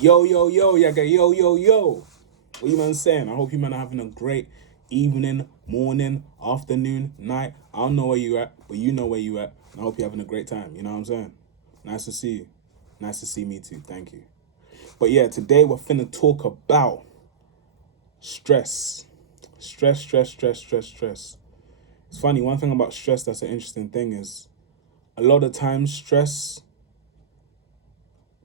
Yo. What you man saying? I hope you man are having a great evening, morning, afternoon, night. I don't know where you at, but you know where you at. And I hope you're having a great time. You know what I'm saying? Nice to see you. Nice to see me too. Thank you. But yeah, today we're finna talk about stress. Stress. It's funny, one thing about stress that's an interesting thing is a lot of times stress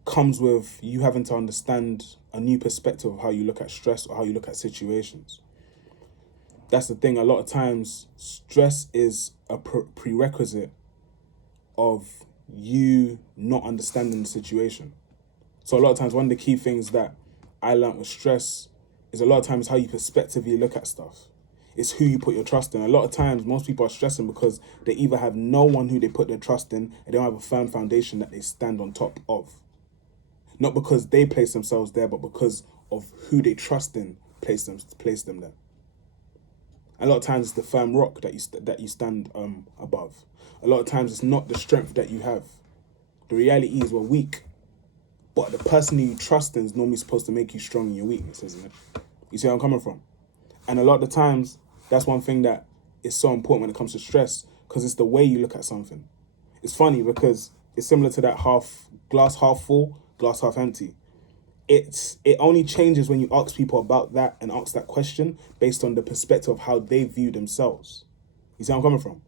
comes with you having to understand a new perspective of how you look at stress or how you look at situations. That's the thing. A lot of times stress is a prerequisite of you not understanding the situation. So a lot of times one of the key things that I learned with stress is a lot of times how you perspectively look at stuff. It's who you put your trust in. A lot of times most people are stressing because they either have no one who they put their trust in and they don't have a firm foundation that they stand on top of. Not because they place themselves there, but because of who they trust in place them there. A lot of times it's the firm rock that you stand above. A lot of times it's not the strength that you have. The reality is we're weak, but the person who you trust in is normally supposed to make you strong in your weakness, isn't it? You see where I'm coming from? And a lot of the times, that's one thing that is so important when it comes to stress, because it's the way you look at something. It's funny because it's similar to that glass half full, glass half empty. It only changes when you ask people about that and ask that question based on the perspective of how they view themselves. You see where I'm coming from?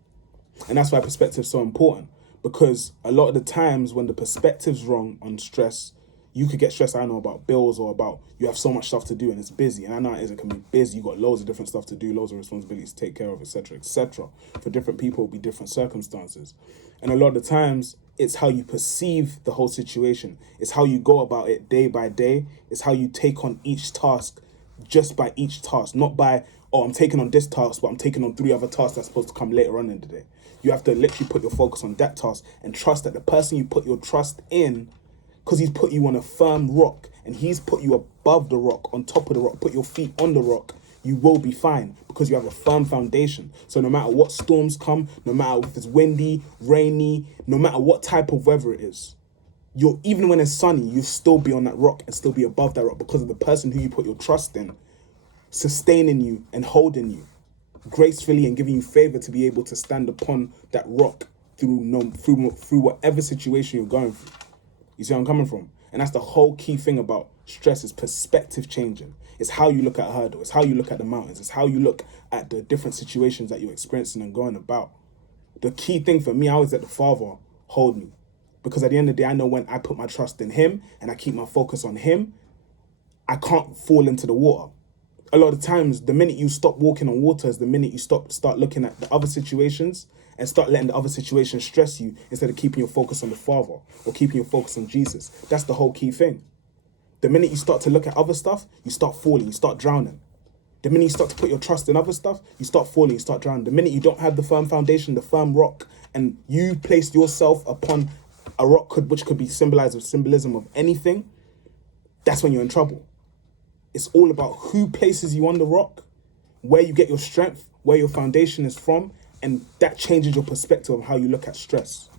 And that's why perspective is so important, because a lot of the times when the perspective's wrong on stress, you could get stressed, I know, about bills or about you have so much stuff to do and it's busy. And I know it can be busy. You've got loads of different stuff to do, loads of responsibilities to take care of, etc., etc. For different people, it'll be different circumstances. And a lot of the times, it's how you perceive the whole situation. It's how you go about it day by day. It's how you take on each task just by each task. Not by, oh, I'm taking on this task, but I'm taking on 3 other tasks that's supposed to come later on in the day. You have to literally put your focus on that task and trust that the person you put your trust in, because he's put you on a firm rock and he's put you above the rock, on top of the rock, put your feet on the rock, you will be fine because you have a firm foundation. So no matter what storms come, no matter if it's windy, rainy, no matter what type of weather it is, even when it's sunny, you'll still be on that rock and still be above that rock because of the person who you put your trust in, sustaining you and holding you gracefully and giving you favor to be able to stand upon that rock through whatever situation you're going through. You see where I'm coming from? And that's the whole key thing about stress is perspective changing. It's how you look at a hurdle. It's how you look at the mountains. It's how you look at the different situations that you're experiencing and going about. The key thing for me, I always let the Father hold me. Because at the end of the day, I know when I put my trust in him and I keep my focus on him, I can't fall into the water. A lot of times, the minute you stop walking on water is the minute you start looking at the other situations and start letting the other situations stress you instead of keeping your focus on the Father or keeping your focus on Jesus. That's the whole key thing. The minute you start to look at other stuff, you start falling, you start drowning. The minute you start to put your trust in other stuff, you start falling, you start drowning. The minute you don't have the firm foundation, the firm rock, and you place yourself upon a rock which could be symbolism of anything, that's when you're in trouble. It's all about who places you on the rock, where you get your strength, where your foundation is from, and that changes your perspective of how you look at stress.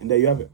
And there you have it.